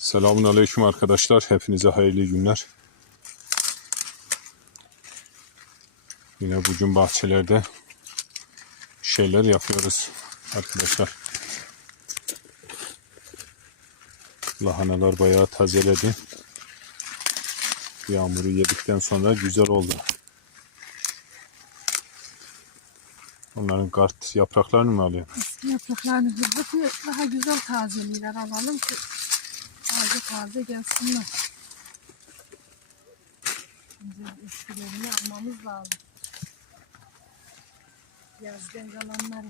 Selamun Aleyküm arkadaşlar. Hepinize hayırlı günler. Yine bugün bahçelerde şeyler yapıyoruz arkadaşlar. Lahanalar bayağı tazeledi. Yağmuru yedikten sonra güzel oldu. Onların kart yapraklarını mı alıyor? Eski yapraklarını ki daha güzel tazeliler alalım ki taze taze gelsinler. Güzel eskilerini almamız lazım. Yazdan kalanları.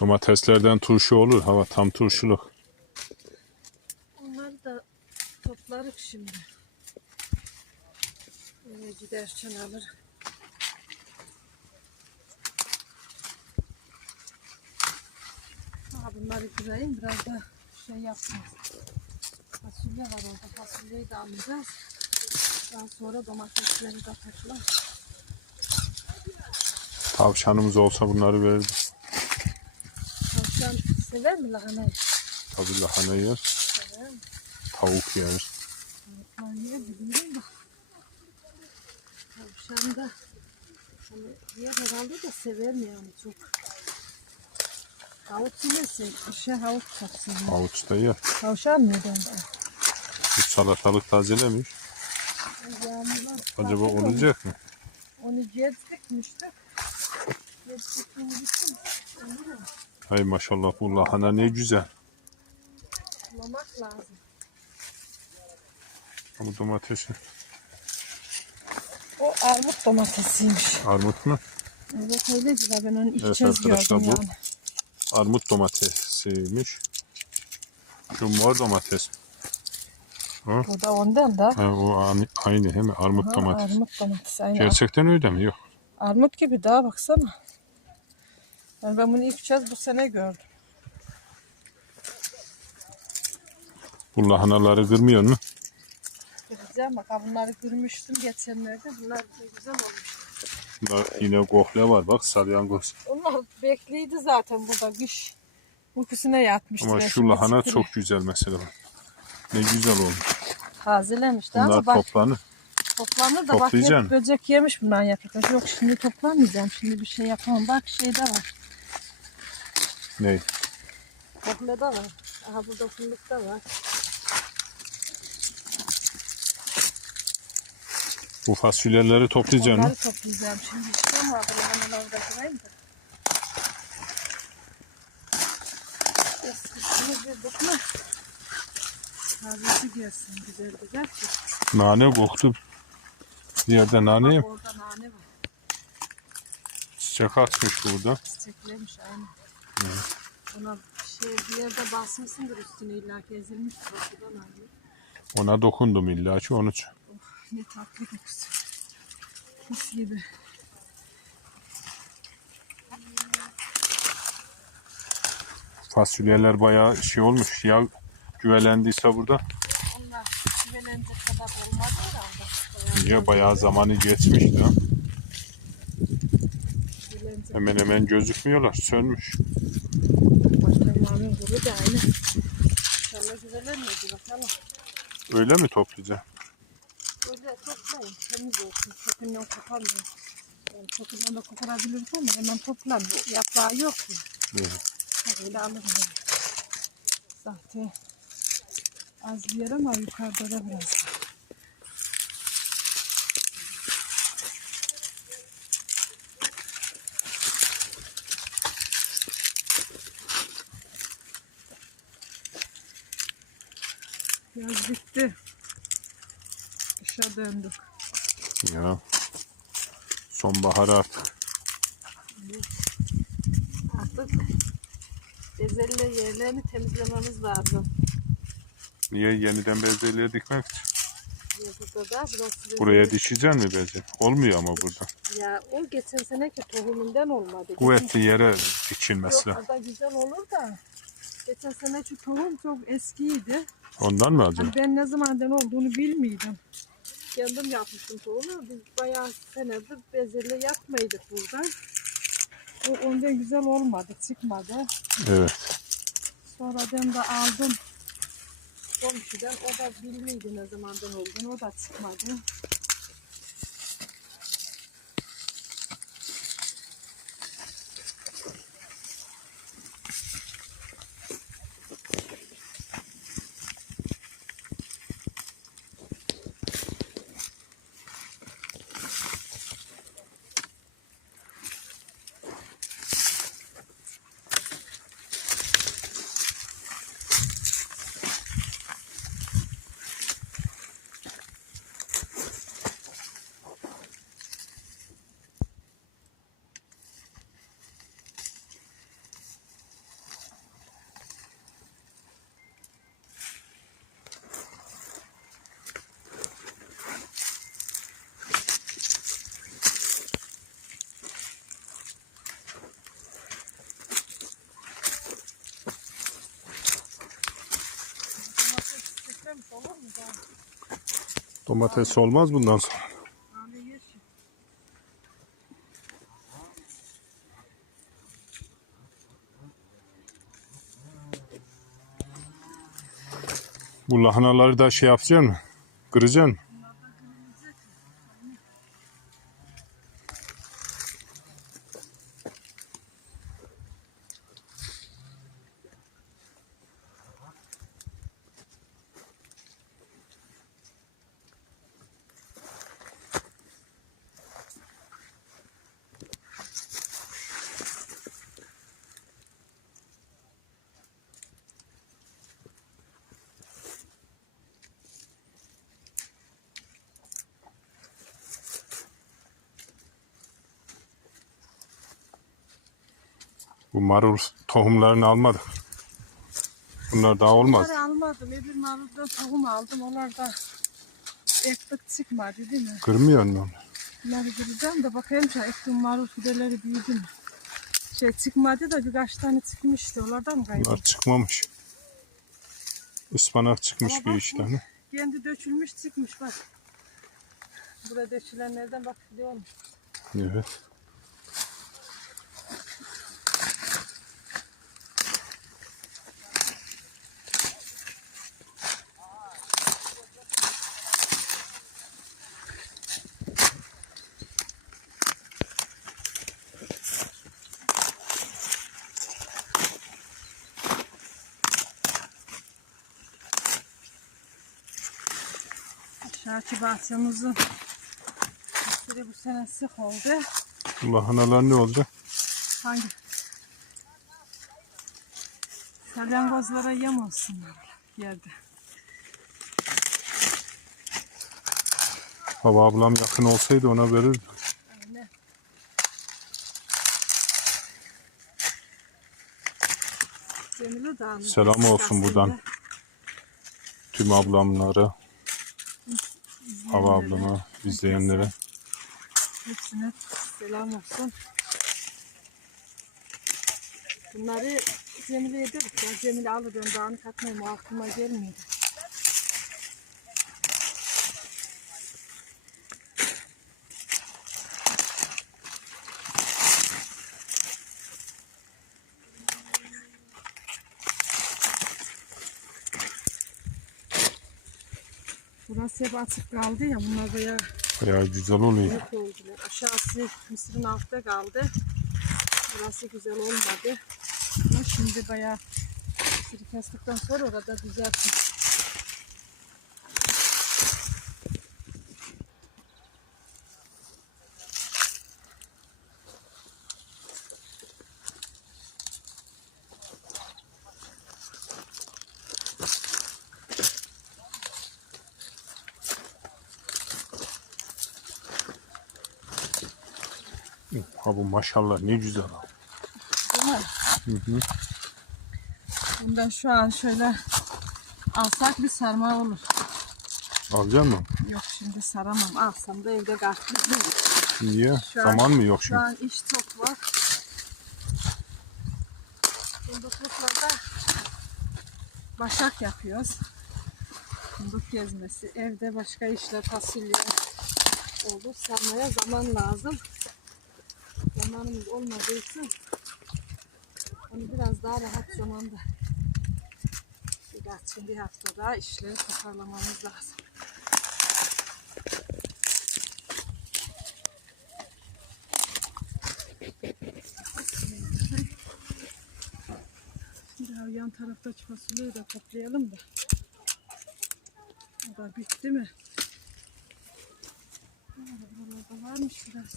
Domateslerden turşu olur. Hava tam turşuluk. Onları da toplarız şimdi. Eve giderken alır. Ha, bunları kırayım biraz da şey yapsın. Fasulye var orada. Fasulyeyi de alacağız. Daha sonra domatesleri de toplar. Tavşanımız olsa bunları verirdik. Tavşan sever mi lahanayı? Tabii lahana yer. Mi? Tavuk yer. Niye bilmiyorum da. Tavşan da hani yer herhalde de sever yani çok. Havuç yemezse kışa havuç seviyor. Havuç da yer. Tavşan mıydı onda? Bu salatalık tazelemiş. Yağmurlar Acaba olacak mı? Onu gezdirmiştik. Gezdirdiğimiz için onu da Hay maşallah bu lahana ne güzel. sulamak lazım. Bu domatesi. O armut domatesiymiş. Armut mu? Evet öyle güzel ben onu ilk Evet kez gördüm bu- yani. Armut domatesiymiş. Şu mor domates. Bu da ondan da. Ha, o aynı, aynı mi? Armut Ha, domates. Armut domates. Aynen. Gerçekten öyle mi? Yok. Armut gibi daha baksana. Yani ben bunu ilk kez bu sene gördüm. Bu lahanaları kırmıyor mu? Bak ha bunları kırmıştım geçenlerde. Bunlar da güzel olmuş. Bunlar yine gohle var bak salyangoz. Onlar bekliydi zaten burada kış. Uykusuna yatmıştı. Ama şu lahana sıkılıyor. çok güzel mesela. Ne güzel olmuş. Tazelemiş Bunlar ama bak toplanır. toplanır da bak hep böcek yemiş bunlar yapraklar. Yok şimdi toplamayacağım. Şimdi bir şey yapamam. Bak şeyde var. Ne? Kohlada var. Aha burada fındıkta var. Bu fasulyeleri toplayacaksın mı? Onları toplayacağım şimdi. İşte ama bu lahanaları da kırayım da. Eskisini bir dokma. Tazesi gelsin güzel güzel. Nane koktu. Bir yerde nane yok. Orada nane var. Çiçek atmış burada. Çiçeklemiş aynı. Ona şey bir yerde basmışsındır üstüne illa ki ezilmiş. Kokudan aynı. Ona dokundum illa ki onu. Ç- Ne tatlı kokusu. Mis gibi. Fasulyeler bayağı şey olmuş. Ya güvelendiyse burada. Onlar güvelenecek kadar olmadı herhalde. Niye bayağı zamanı geçmişti. ha. Hemen hemen gözükmüyorlar. Sönmüş. Başlarının kuru da aynı. İnşallah güvelenmedi bakalım. Öyle mi toplayacaksın? Öyle toplayın. Temiz olsun. Kökünden koparmıyor. Yani kökünden de koparabiliriz ama hemen toplanmıyor. Yaprağı yok ya. Evet. Öyle alırım ben. Zaten az bir yer ama yukarıda da biraz. Yaz bitti. Döndük. Ya. Sonbahar artık. Artık bezelye yerlerini temizlememiz lazım. Niye yeniden bezelye dikmek için? Ya burada da bezelye- Buraya dikeceksin mi bezelye? Olmuyor ama burada. Ya o geçen seneki tohumundan olmadı. Kuvvetli yere dikilmesi lazım. burada güzel olur da Geçen sene şu tohum çok eskiydi. Ondan mı acaba? Hani ben ne zamandan olduğunu bilmiyordum. Kendim yapmıştım tohumu. Biz bayağı senedir bezeli yapmaydık burada. O ondan güzel olmadı, çıkmadı. Evet. Sonradan da aldım komşudan. O da bilmiydi ne zamandan olduğunu. O da çıkmadı. Domates olmaz bundan sonra. Bu lahanaları da şey yapacaksın mı? Kıracaksın mı? Bu marul tohumlarını almadık. Bunlar daha olmaz. Bunları almadım. Öbür maruldan tohum aldım. Onlar da ektik çıkmadı değil mi? Kırmıyor mu? Bunları gireceğim de bakayım şu ektiğim marul fideleri büyüdü mü? Şey çıkmadı da birkaç tane çıkmıştı. Onlardan mı kaybettim? Bunlar çıkmamış. Ispanak çıkmış Ama bir bak iki tane. Kendi dökülmüş çıkmış bak. Burada dökülenlerden bak fide olmuş. Evet. Şarkı bahçemizin mısırı bu sene sık oldu. Lahanalar ne olacak? Hangi? Salyangozlara yem olsunlar yerde. Hava ablam yakın olsaydı ona. Cemile Dağı'nın Selam olsun buradan. Tüm ablamlara, hava ablama, izleyenlere. Hepsine selam olsun. Bunları Cemile'ye dedik ya. Cemile alır ben dağınık atmayayım o aklıma gelmiyor. Burası hep açık kaldı ya bunlar bayağı Bayağı güzel oluyor. Büyük oldular. Aşağısı mısırın altta kaldı. Burası güzel olmadı. Ama şimdi bayağı mısırı kestikten sonra orada düzelttim. Ha bu maşallah ne güzel. Değil mi? Hı hı. Bundan şu an şöyle alsak bir sarma olur. Alacak mısın? Yok şimdi saramam. Alsam da evde kalkmış. Niye? Şu an- Zaman mı yok Şu şimdi? an iş çok var. Fındıklıklarda başak yapıyoruz. Fındık gezmesi. Evde başka işler fasulye oldu. Sarmaya zaman lazım. Zamanımız olmadığı için onu biraz daha rahat zamanda birkaç gün bir hafta daha işleri toparlamamız lazım. O yan taraftaki fasulyeyi de toplayalım da. O da bitti mi? Aa, Buralarda varmış biraz.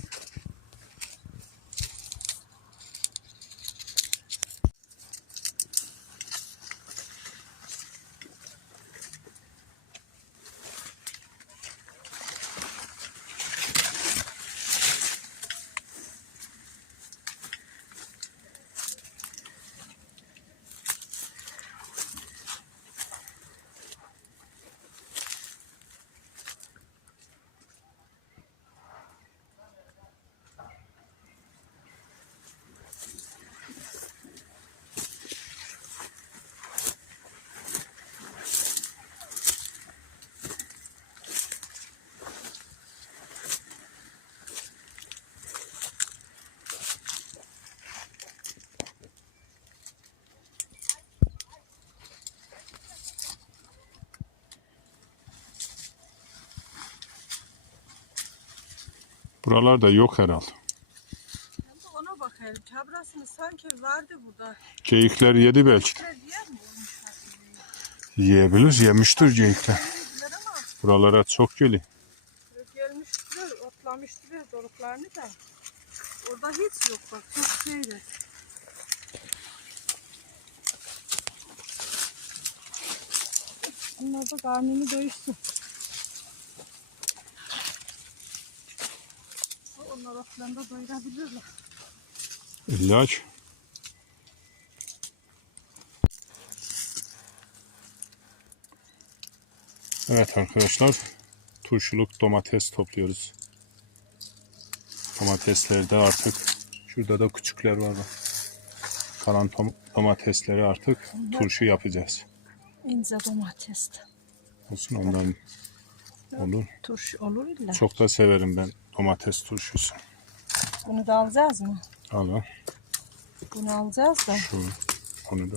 Buralarda yok herhalde. Ona bakayım. Kabrasını sanki vardı burada. Geyikler yedi belki. Yiyebilir, yemiştir geyikler. Buralara çok geliyor. gelmiştir, otlamıştır doruklarını da. Orada hiç yok bak. Çok şeyler. Bunlar da karnını doyursun. Onlar otlarında doyurabilirler. İllaç. Evet arkadaşlar. Turşuluk domates topluyoruz. Domatesleri de artık şurada da küçükler var. Kalan domatesleri artık turşu yapacağız. İnce domates. Olsun ondan olur. Turşu olur illa. Çok da severim ben domates turşusu. Bunu da alacağız mı? Al al. Bunu alacağız da. Şu, onu da.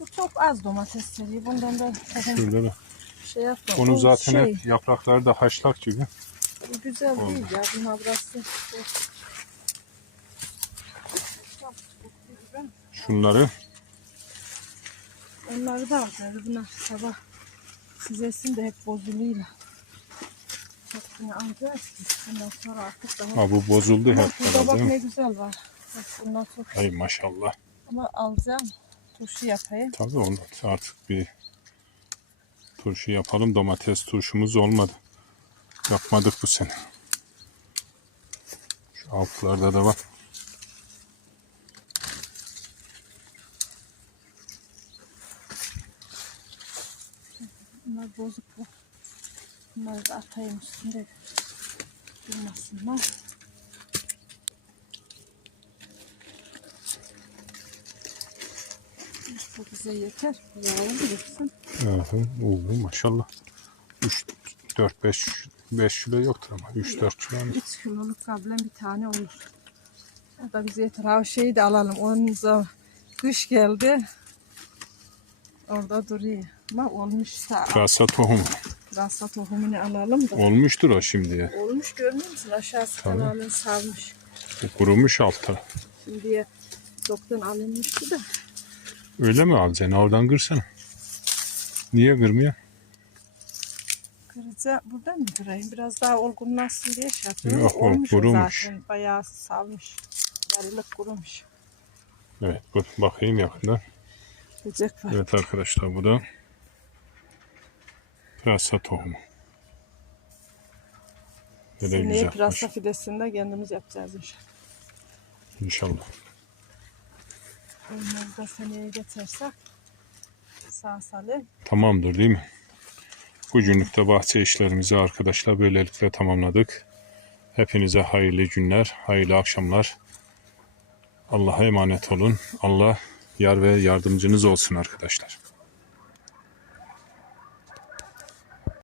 Bu çok az domates seriyor. Bundan da Şurada da. şey yapma. Onun O zaten şey, hep yaprakları da haşlak gibi. bu güzel değil ya. Bunun burası. Şunları Onları da alacağız. Bunlar sabah sizesin de hep bozuluyla. Hepsini alacağız. Bundan sonra artık daha... ha bu bozuldu Ama hep burada bak herhalde. ne güzel var. Bak bundan çok... Ay maşallah. Ama alacağım. Turşu yapayım. Tabii onu artık bir turşu yapalım. Domates turşumuz olmadı. Yapmadık bu sene. Şu altlarda da var. Bunlar bozuk bu. Bunları da atayım üstünde. Durmasınlar. Bu bize yeter. Yağlı bilirsin. Evet, oldu maşallah. 3 4 5 5 kilo yoktur ama 3 4 kilo. mu? 3 kiloluk kablen bir tane olur. O da bize yeter. Ha şeyi de alalım. Onun kış geldi. Orada duruyor. Ama olmuş da. Pırasa tohumu. Rasa tohumunu alalım da. Olmuştur o şimdiye. Olmuş görmüyor musun? Aşağısı Tabii. tamamen sarmış. Bu kurumuş altta. Şimdiye çoktan alınmıştı da. Öyle mi alacaksın? Oradan kırsana. Niye kırmıyor? Kırıca buradan mı kırayım? Biraz daha olgunlaşsın diye şey yapıyorum. Yok, Olmuş kurumuş. zaten. Bayağı salmış. Yarılık kurumuş. Evet, bu- bakayım yakından. Böcek var. Evet arkadaşlar bu da pırasa tohumu. Ne de Seneye güzel. pırasa fidesini de kendimiz yapacağız inşallah. İnşallah. Onları da seneye getirsek sağ salim. Tamamdır değil mi? Bugünlük de bahçe işlerimizi arkadaşlar böylelikle tamamladık. Hepinize hayırlı günler, hayırlı akşamlar. Allah'a emanet olun. Allah yar ve yardımcınız olsun arkadaşlar.